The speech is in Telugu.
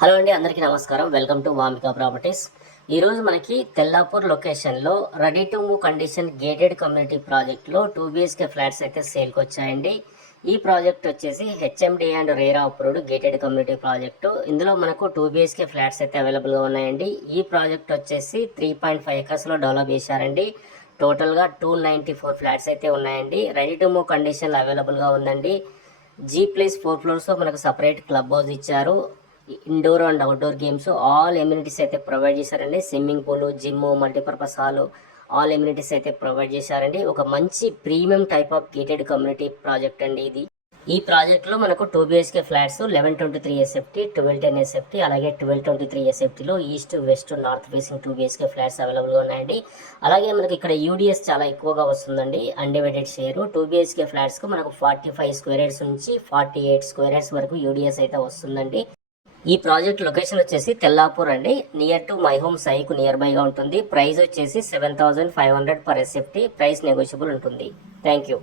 హలో అండి, అందరికీ నమస్కారం. Welcome to Vamika properties. ఈరోజు మనకి తెల్లాపూర్ లొకేషన్లో ready to move condition gated community ప్రాజెక్ట్లో 2 BHK ఫ్లాట్స్ అయితే సేల్కి వచ్చాయండి. ఈ ప్రాజెక్ట్ వచ్చేసి HMD and RERA approved gated community project. ఇందులో మనకు 2 BHK ఫ్లాట్స్ అయితే అవైలబుల్గా ఉన్నాయండి. ఈ ప్రాజెక్ట్ వచ్చేసి 3.5 ఎకర్స్లో డెవలప్ చేశారండి. టోటల్గా 294 ఫ్లాట్స్ అయితే ఉన్నాయండి. రెడీ టు మూవ్ కండిషన్లో అవైలబుల్గా ఉందండి. G+4 ఫ్లోర్స్లో మనకు సపరేట్ క్లబ్ హౌస్ ఇచ్చారు. Indoor and outdoor games all amenities అయితే ప్రొవైడ్ చేశారండి. Swimming pool, gym, multipurpose hall all amenities అయితే ప్రొవైడ్ చేశారండి. ఒక మంచి premium type of gated community project అండి ఇది. ఈ ప్రాజెక్ట్లో మనకు 2 BHK ఫ్లాట్స్ 1123 SFT, 1210 SFT, అలాగే 1223 SFTలో east, west, north facing 2 BHK flats అవైలబుల్గా ఉన్నాయండి. అలాగే మనకి ఇక్కడ యూడిఎస్ చాలా ఎక్కువగా వస్తుందండి. అన్డివైడెడ్ షేర్ 2 BHK ఫ్లాట్స్కు మనకు 45 స్క్వేర్ యార్డ్స్ నుంచి 48 స్క్వేర్ యార్డ్స్ వరకు యూడిఎస్ అయితే వస్తుందండి. ఈ ప్రాజెక్ట్ లొకేషన్ వచ్చేసి తెల్లాపూర్ అండి. నియర్ టు మై హోమ్ సైకు నియర్ బైగా ఉంటుంది. ప్రైస్ వచ్చేసి 7,500 per SFT. ప్రైస్ నెగోషియబుల్ ఉంటుంది. Thank you.